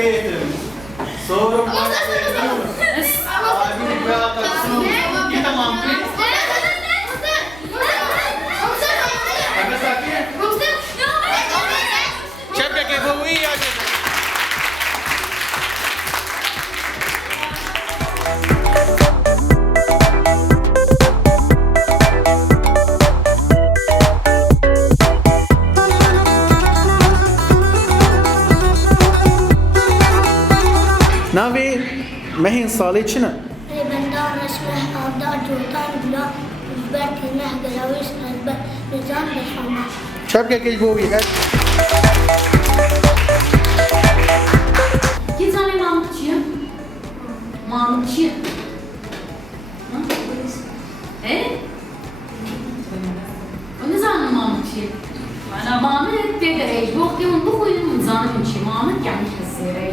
पेतम सोरम आदि व्याकसम ये तमाम पे شبكة كيفوية ناوی مهین سالی چنه؟ بندان رسمه آبدار جوتان بلا برتی نه گلاویش نزبه نظام بفهمه شبكة كيفوية Ki tane Mahmutçuya? Mahmutçuya. O ne zaman Mahmutçuya? Mahmut de garaj. Bu vakti onu bu koyun zanım için. Mahmut gelmiş kasiyere.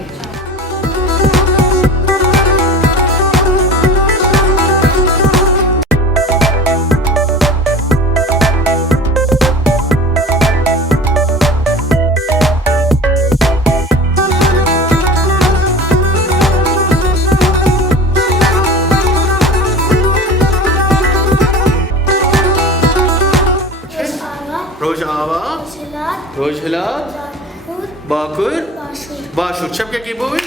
روجاوا روجهلات باكر باشور شبكة كيفوية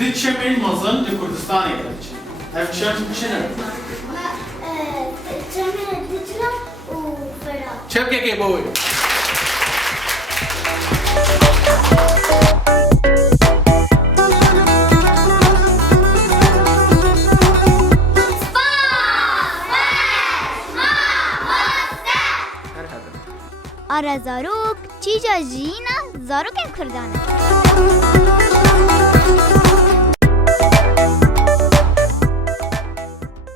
دتشمل مزن لكردستان يدرج أفشل شنو شبكة كيفوية Ara Zarok, çêja jîyîna Zarokên Kurdan.